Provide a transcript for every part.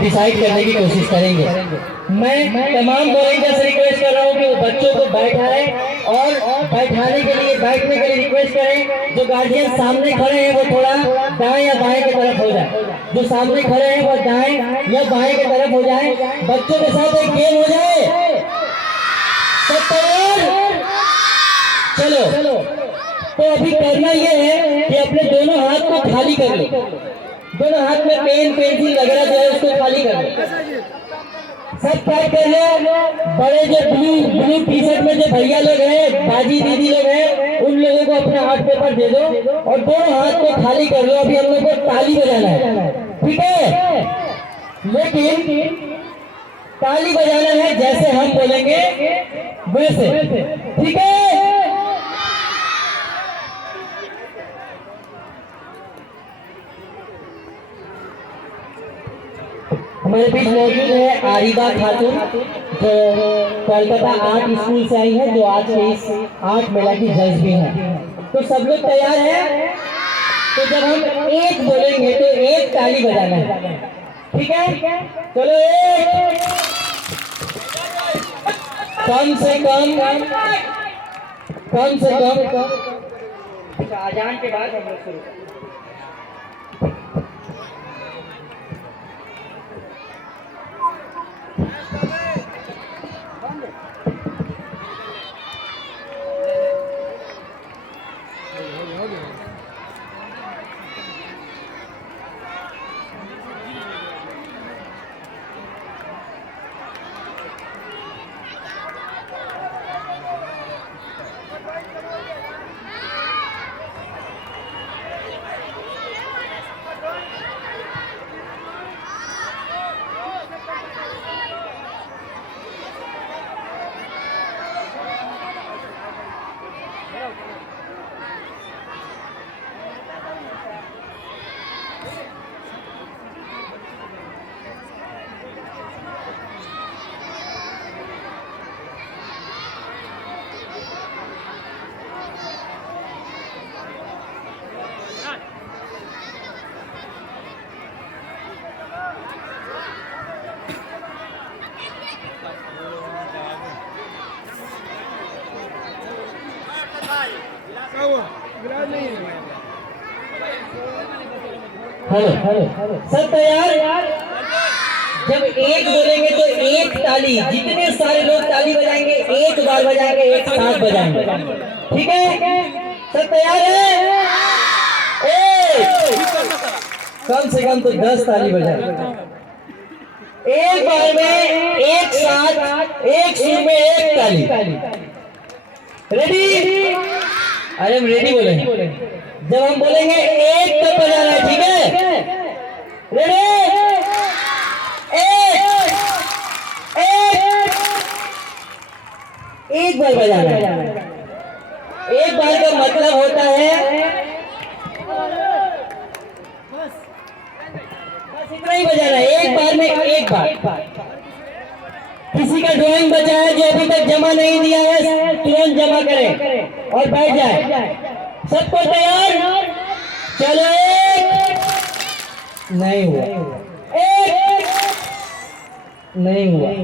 Decide करने की कोशिश करेंगे। मैं तमाम वॉलंटियर से रिक्वेस्ट कर रहा हूँ कि वो बच्चों को बैठाएं और बैठाने के लिए बैठने के लिए रिक्वेस्ट करें। जो गार्जियन सामने खड़े हैं वो थोड़ा दाएं या बाएं की तरफ हो जाए। जो सामने खड़े हैं वो दाएं या बाएं की तरफ हो जाए। बच्चों के साथ एक गेम हो जाए। सब तैयार? चलो तो अभी करना ये है कि अपने दोनों हाथ को खाली कर लो। दोनों हाथ में पेन पेंसिल वगैरह जो है उसको खाली कर लो। सब पैक कर लो। बड़े जो ब्लू टी शर्ट में जो भैया लोग हैं, बाजी दीदी लोग हैं, उन लोगों को अपना हाथ पेपर दे दो और दोनों हाथ को खाली कर लो। अभी हम लोग को ताली बजाना है, ठीक है? लेकिन ताली बजाना है जैसे हम बोलेंगे वैसे, ठीक है? हमारे बीच मौजूद है आरिबा खातून, जो कोलकाता आर्ट स्कूल से आई है, जो आज के इस आर्ट मेला की जज भी है। तो सब लोग तैयार हैं? तो जब हम एक बोलेंगे तो एक ताली बजाना है, ठीक है? चलो एक, कम से कम आजान के बाद हम लोग शुरू करें। हेलो, सब तैयार? जब एक बोलेंगे तो एक ताली, जितने सारे लोग ताली बजाएंगे एक बार बजाएंगे, एक साथ बजाएंगे, ठीक है? सब तैयार है? कम से कम तो 10 ताली बजाए एक बार में, एक साथ, एक सुर में एक ताली। रेडी? अरे हम रेडी बोलेंगे। जब हम बोलेंगे एक तब बजाना है, ठीक है? रेडी? एक बार बजाना है। एक बार का मतलब होता है बस इतना ही बजाना है, एक बार में एक बार। किसी का ड्राइंग बचा है जो अभी तक जमा नहीं दिया है, तुरंत जमा करें और बैठ जाए। सबको तैयार? चलो एक, नहीं हुआ, एक, नहीं हुआ, एक।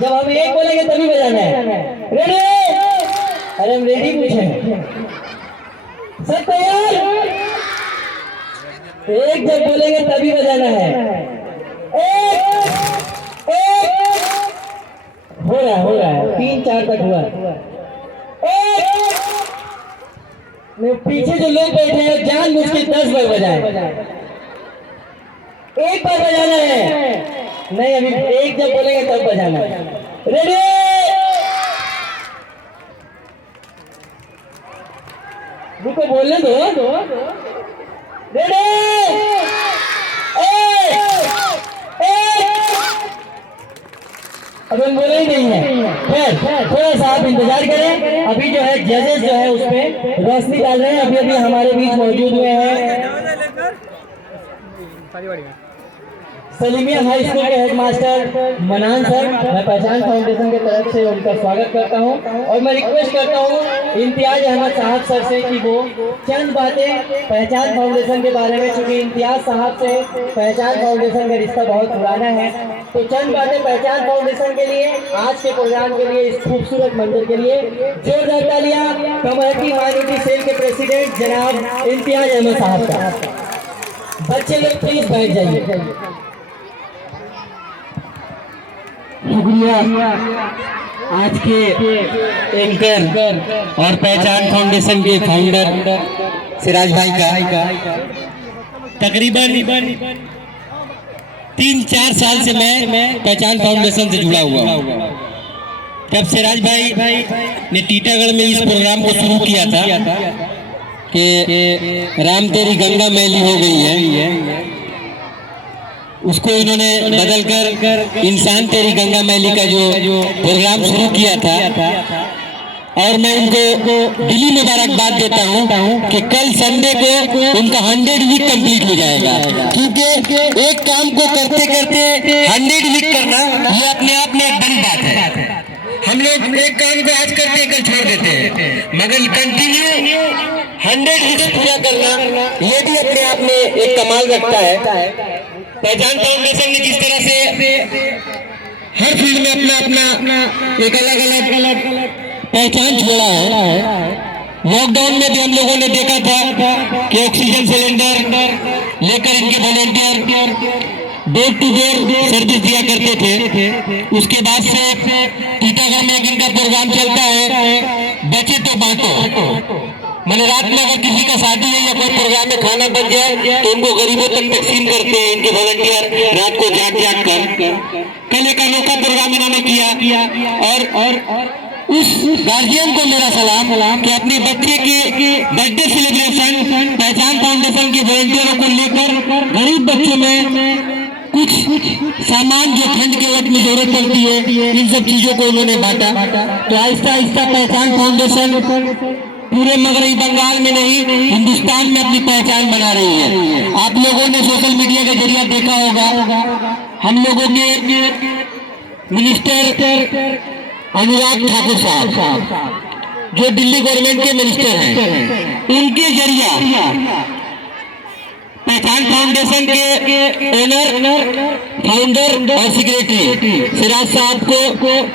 जब हम एक बोलेंगे तभी बजाना है। रेडी? अरे हम रेडी पूछे। सब तैयार? एक जब बोलेंगे तभी बजाना है। एक, हो रहा है 3-4 तक हुआ। पीछे जो लोग बैठे हैं जानबूझ के 10 बार बजाएं। एक बार बजाना है, नहीं अभी एक जब बोलेंगे तब बजाना है। रेडी? रुको बोलने दो। रेडी? अब हम बोले ही नहीं है। खैर थोड़ा सा आप इंतजार करें। अभी जो है जजेस जो है उस पर रोशनी डाल रहे हैं। अभी हमारे बीच मौजूद हुए हैं सलीमिया हाई स्कूल के हेडमास्टर मनान सर, मैं पहचान फाउंडेशन की तरफ से उनका स्वागत करता हूं और मैं रिक्वेस्ट करता हूं इम्तियाज अहमद साहब सर से कि वो चंद बातें पहचान फाउंडेशन के बारे में, चूंकि इम्तियाज साहब से पहचान फाउंडेशन का रिश्ता बहुत पुराना है, तो चंद बातें पहचान फाउंडेशन के लिए, आज के प्रोग्राम के लिए, इस खूबसूरत मंदिर के लिए जोरदार तालियां कम्युनिटी माइनॉरिटी सेल के प्रेसिडेंट जनाब इम्तियाज अहमद साहब का। बच्चे लोग प्लीज बैठ जाइए। शुक्रिया आज के एंकर और पहचान फाउंडेशन के फाउंडर सिराज भाई का। तकरीबन 3-4 साल से मैं पहचान फाउंडेशन से जुड़ा हुआ हूँ। जब सिराज भाई ने टीटागढ़ में इस प्रोग्राम को शुरू किया था कि राम तेरी गंगा मैली हो गई है, उसको इन्होंने बदल कर इंसान तेरी गंगा मैली का जो प्रोग्राम शुरू किया था, और मैं उनको दिली मुबारकबाद देता हूं कि कल संडे को उनका 100 वीक कंप्लीट हो जाएगा, क्योंकि एक काम को करते करते 100 वीक करना ये अपने आप में एक बड़ी बात है। हम लोग एक काम को आज करते कल छोड़ देते हैं, मगर कंटिन्यू 100 वीक पूरा करना ये भी अपने आप में एक कमाल रखता है। पहचान फाउंडेशन ने जिस तरह से हर फील्ड में अपना एक अलग पहचान छोड़ा है, लॉकडाउन में भी हम लोगों ने देखा था कि ऑक्सीजन सिलेंडर लेकर इनके volunteer door to door service दिया करते थे। उसके बाद से टीटागढ़ में एक इनका प्रोग्राम चलता है बचे तो बांटो, मैंने रात में अगर किसी का शादी है या कोई प्रोग्राम में खाना बन जाए तो उनको गरीबों तक तकसीम करते हैं इनके वॉलंटियर रात को जाग कर। कल एक अनोखा प्रोग्राम इन्होंने किया और उस गार्जियन को मेरा सलाम कि अपने बच्चे के बर्थडे सेलिब्रेशन पहचान फाउंडेशन के वॉलंटियरों को लेकर गरीब बच्चों में कुछ सामान जो ठंड के वक्त में जरूरत पड़ती है, इन सब चीजों को उन्होंने बांटा। तो आहिस्ता आहिस्ता पहचान फाउंडेशन पूरे मगरबी बंगाल में नहीं हिंदुस्तान में अपनी पहचान बना रही है। आप लोगों ने सोशल मीडिया के जरिए देखा होगा, हम लोगों ने मिनिस्टर अनुराग ठाकुर साहब जो दिल्ली गवर्नमेंट के मिनिस्टर हैं, उनके जरिए पहचान फाउंडेशन के ओनर, फाउंडर और सेक्रेटरी सिराज साहब को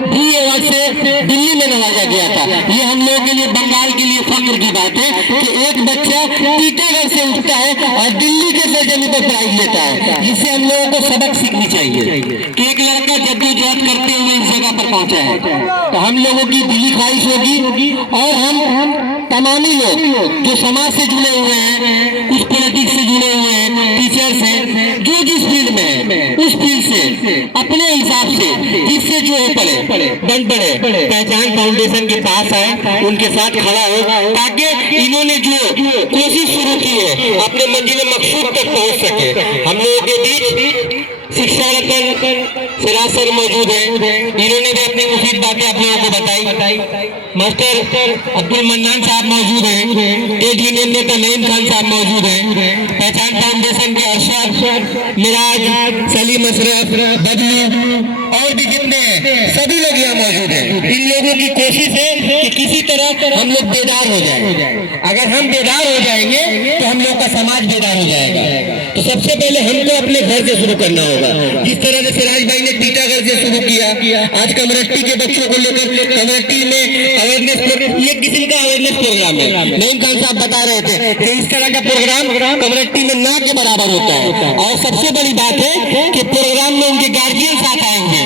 भी अवार्ड से दिल्ली में नवाजा गया था। ये हम लोगों के लिए, बंगाल के लिए फख्र की बात है कि एक बच्चा टीटागढ़ से उठता है और दिल्ली के सरजमी पर प्राइज लेता है, जिससे हम लोगों को सबक सीखनी चाहिए कि एक लड़का जद्दोजहद करते हुए इस जगह पर पहुंचा है। तो हम लोगों की दिली ख्वाहिश होगी और हम तमामी लोग जो समाज से जुड़े हुए हैं, कुछ पॉलिटिक्स से जुड़े हुए हैं, टीचर्स हैं, जो जिस फील्ड में है उस फील्ड से अपने हिसाब से जिससे जो है पड़े पहचान फाउंडेशन के पास है, उनके साथ खड़ा हो, ताकि इन्होंने जो कोशिश शुरू की है अपने मंजिल मकसूद तक पहुंच सके। हम लोगों के बीच शिक्षा रत्न सिराज सर मौजूद है, इन्होंने भी अपनी मुफीद बातें आप लोगों को बताई। मास्टर अब्दुल मन्नान साहब मौजूद हैं, ट्रेड यूनियन नेता नईम खान साहब मौजूद हैं, पहचान फाउंडेशन के अरशद, मिराज, सलीम अशरफ, बदलू और भी जितने हैं सभी लोग यहाँ मौजूद हैं। इन लोगों की कोशिश है कि किसी तरह हम लोग बेदार हो जाए। अगर हम बेदार हो जाएंगे तो हम लोग का समाज बेदार हो जाएगा। तो सबसे पहले हमको अपने घर से शुरू करना होगा। जिस तरह से सिराज भाई ने टीटागढ़ से शुरू किया, आज कम्युनिटी के बच्चों को लेकर कम्युनिटी में अवेयरनेस, ये किसी का अवेयरनेस प्रोग्राम है। नईम खान साहब बता रहे थे कि इस तरह का प्रोग्राम कम्युनिटी में ना के बराबर होता है। और सबसे बड़ी बात है कि प्रोग्राम में उनके गार्जियन साथ आएंगे।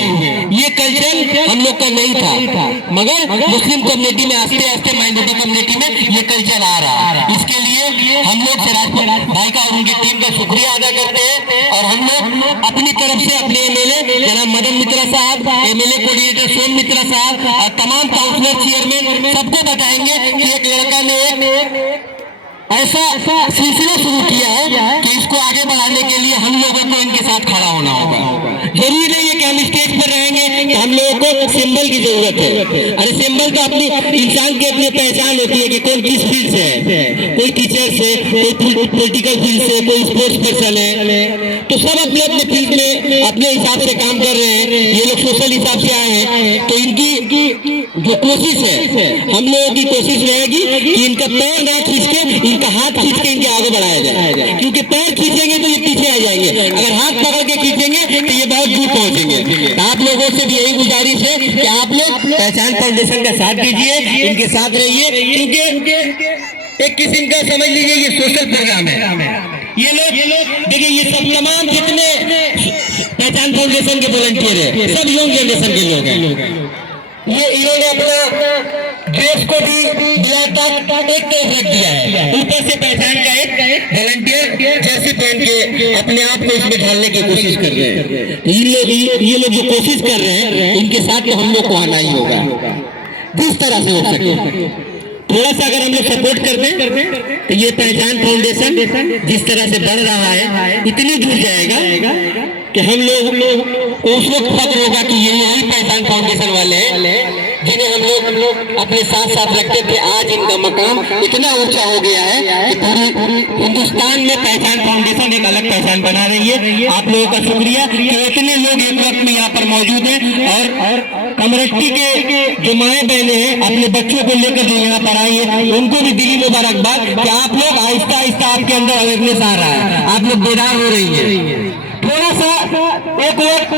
ये कल्चर हम लोग का नहीं था, मगर मुस्लिम कम्युनिटी में आस्ते आस्ते माइनॉरिटी कम्युनिटी में ये कल्चर आ रहा है। इसके लिए हम लोग सिराज भाई का और उनकी टीम का शुक्रिया अदा करते हैं। और हम लोग अपनी तरफ से अपने एमएलए जनाब मदन मित्रा साहब, एमएलए कोऑर्डिनेटर सोम मित्रा साहब और तमाम काउंसिलर, चेयरमैन सबको बताएंगे कि एक लड़का ने एक ऐसा सिलसिला शुरू किया है कि इसको आगे बढ़ाने के लिए हम लोगों को के साथ खड़ा होना होगा। जरूरी नहीं है कि हम स्टेज पर रहेंगे तो हम लोगों को सिंबल की जरूरत है। अरे सिंबल तो अपनी इंसान की अपनी पहचान होती है कि कौन किस फील्ड से है, कोई टीचर से, कोई पॉलिटिकल फील्ड से, कोई स्पोर्ट्स पर्सन है, तो सब अपने अपने फील्ड में अपने हिसाब से काम कर रहे हैं। ये लोग सोशल हिसाब से आए हैं, तो इनकी जो कोशिश है, हम लोगों की कोशिश रहेगी कि इनका पैर ना खींच के, इनका हाथ खींच के इनके आगे बढ़ाया जाए, क्योंकि पैर खींचेंगे तो ये पीछे आ जाएंगे, अगर हाथ पकड़ के खींचेंगे तो ये बहुत दूर पहुंचेंगे। आप लोगों से भी यही गुजारिश है कि आप लोग पहचान फाउंडेशन का साथ दीजिए, इनके साथ रहिए, क्योंकि एक किस्म का समझ लीजिए ये सोशल प्रोग्राम है। ये लोग देखिए, ये सब तमाम जितने पहचान फाउंडेशन के वॉलंटियर है, सब यंग जनरेशन के लोग हैं। ये इन्होंने अपना ड्रेस को भी ब्लैक एक तरफ रख दिया है, ऊपर से पहचान का एक वॉलंटियर जैसे पहन के अपने आप को इसमें ढालने की कोशिश कर रहे हैं। ये लोग जो कोशिश कर रहे हैं, इनके साथ तो हम लोग को आना ही होगा, जिस तरह से हो सके। थोड़ा सा अगर हम लोग सपोर्ट कर दें तो ये पहचान फाउंडेशन जिस तरह से बढ़ रहा है, इतनी दूर जाएगा कि हम लोग को उस वक्त फक्र होगा कि ये यही पहचान फाउंडेशन वाले हैं जिन्हें हम लोग अपने साथ साथ रखते थे। आज इनका मकाम इतना ऊंचा हो गया है कि पूरी हिंदुस्तान में पहचान फाउंडेशन एक अलग पहचान बना रही है। आप लोगों का शुक्रिया कि इतने लोग एक वक्त में यहाँ पर मौजूद हैं, और कमरट्टी के जो माए बहने हैं अपने बच्चों को लेकर जो यहाँ पर आई है, उनको भी दिली मुबारकबाद कि आप लोग आहिस्ता आहिस्ता आपके अंदर अवेयरनेस आ रहा है, आप लोग बेदार हो रही है। थोड़ा सा एक वक्त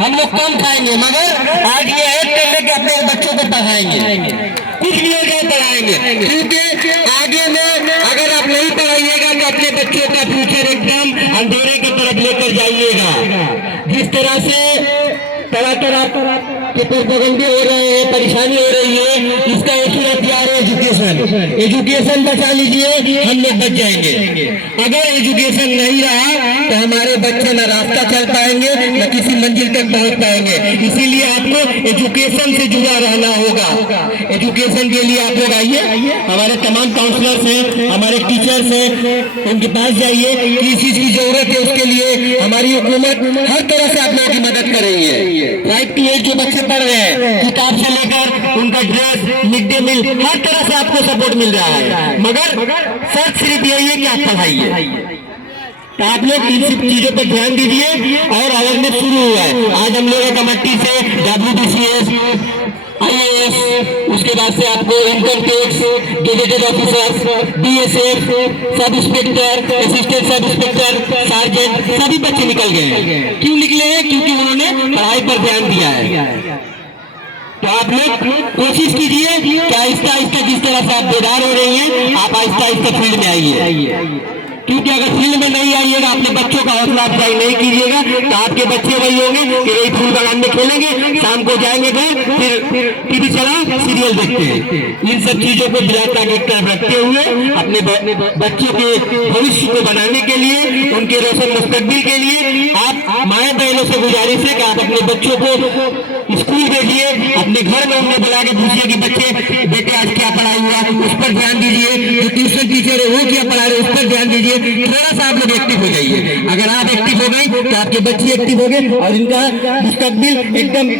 हम लोग कम खाएंगे, मगर आज ये ऐड कर ले कि अपने बच्चों को पढ़ाएंगे, कुछ भी हो जाए पढ़ाएंगे, क्योंकि आगे में अगर आप नहीं पढ़ाइएगा तो अपने बच्चों का फ्यूचर एकदम अंधेरे की तरफ लेकर जाइएगा। जिस तरह से तरह के प्रोपेगेंडे हो रहे हैं, परेशानी हो रही है, इसका एक ही हथियार है एजुकेशन। एजुकेशन बचा लीजिए, हम लोग बच जाएंगे। अगर एजुकेशन नहीं रहा तो हमारे बच्चे न रास्ता चल पाएंगे, न किसी मंजिल तक पहुंच पाएंगे। इसीलिए आपको एजुकेशन से जुड़ा रहना होगा। एजुकेशन के लिए आप लोग आइए, हमारे तमाम काउंसलर्स हैं, हमारे टीचर्स हैं, उनके पास जाइए। किस चीज की जरूरत है उसके लिए हमारी हुकूमत हर तरह से आप लोगों की मदद कर रही है। 5 to 8 जो बच्चे पढ़ रहे हैं, किताब से लेकर उनका ड्रेस, मिड डे मील, हर तरह से आपको सपोर्ट मिल रहा है, मगर शर्त सिर्फ यही है कि आप पढ़ाइए। तो आप लोग इन सब चीजों पर ध्यान दीजिए, और अवेयरनेस शुरू हुआ है। आज हम लोग कमेटी से WBCS, IAS, उसके बाद से आपको income tax, gazetted officer, BSF, sub inspector, assistant sub inspector, sergeant, सभी बच्चे निकल गए हैं। क्यों निकले हैं? क्योंकि उन्होंने पढ़ाई पर ध्यान दिया है। तो आप लोग कोशिश कीजिए कि आहिस्ता आहिस्ता जिस तरह से आप बेदार हो रही हैं, आप आहिस्ता आहिस्ता फील्ड में आइए, क्योंकि अगर फील्ड में नहीं आइएगा, अपने बच्चों का हौसला अफजाई नहीं कीजिएगा, तो आपके बच्चे वही होंगे कि वही फूल बागान में खेलेंगे, शाम को जाएंगे घर, फिर टीवी चला सीरियल देखते हैं। इन सब चीजों को बिलाता एक तरफ रखते हुए अपने बच्चों के भविष्य को बनाने के लिए, उनके रोशन मुस्तकबिल के लिए आप माए बहनों से गुजारिश है कि आप अपने बच्चों को स्कूल भेजिए, अपने घर में उन्हें बुला के पूछिए कि बच्चे बेटे आज क्या पढ़ाई हुआ, उस पर ध्यान दीजिए। जो ट्यूशन टीचर है वो क्या पढ़ा रहे उस पर ध्यान दीजिए। थोड़ा सा आप लोग एक्टिव हो जाइए। अगर आप एक्टिव हो गए तो आपके बच्चे एक्टिव हो गए, और इनका मुस्तकबिल एकदम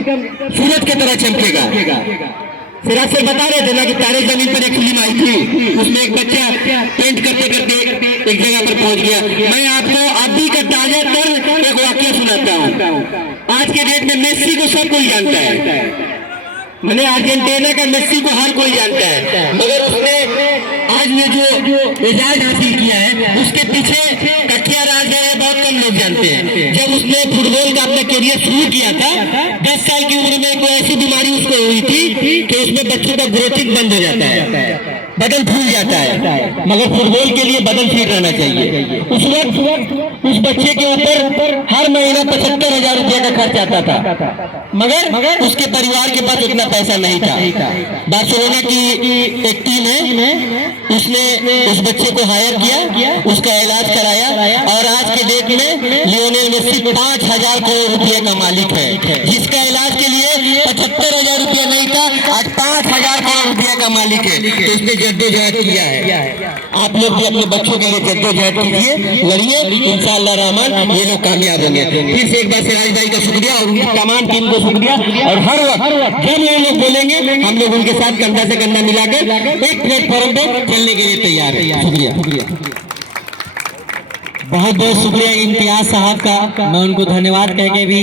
सूरज की तरह चमकेगा। सिराज से बता रहे थे ना कि तारे जमीन पर एक फिल्म आई थी, उसमें एक बच्चा पेंट करते करते एक जगह पर पहुंच गया। मैं आपको अभी का ताजा तर एक वाक्य सुनाता हूँ। आज के डेट में मेस्सी को सब कोई जानता है, मैंने अर्जेंटीना का मेस्सी को हर कोई जानता है, मगर उसने आज ये जो एजाज हासिल किया है उसके पीछे का क्या राज है बहुत कम लोग जानते हैं। जब उसने फुटबॉल का अपना करियर शुरू किया था, 10 साल की उम्र में कोई ऐसी बीमारी उसको हुई थी कि उसमें बच्चों का ग्रोथिंग बंद हो जाता है, बदन फूल जाता है, मगर फुटबॉल के लिए बदन फिट रहना चाहिए। उस वक्त उस बच्चे के ऊपर हर महीना 75,000 रुपया का खर्च आता था, मगर उसके परिवार के पास उतना पैसा नहीं था। बार्सिलोना की एक टीम है, उसने उस बच्चे को हायर किया, उसका इलाज कराया, और आज के डेट में लियोनेल मेसी 5,000 करोड़ रुपये का मालिक है, जिसका इलाज के लिए 75,000 रुपया नहीं था, आज 5,000 करोड़ करोड़ रुपया का मालिक है, तो उसने जद्दोजहद किया है। आप लोग भी अपने बच्चों के लिए जद्दोजहद कीजिए, लड़िए, इंशाअल्लाह रहमान ये लोग कामयाब होंगे। फिर से एक बार सिराज भाई का शुक्रिया और उनकी तमाम टीम को शुक्रिया। और हर वक्त जब ये लोग बोलेंगे हम लोग उनके साथ कंधा से कंधा मिलाकर एक प्लेटफॉर्म पे चलने के लिए तैयार है। शुक्रिया, बहुत बहुत शुक्रिया इम्तियाज साहब का। मैं उनको धन्यवाद कह के भी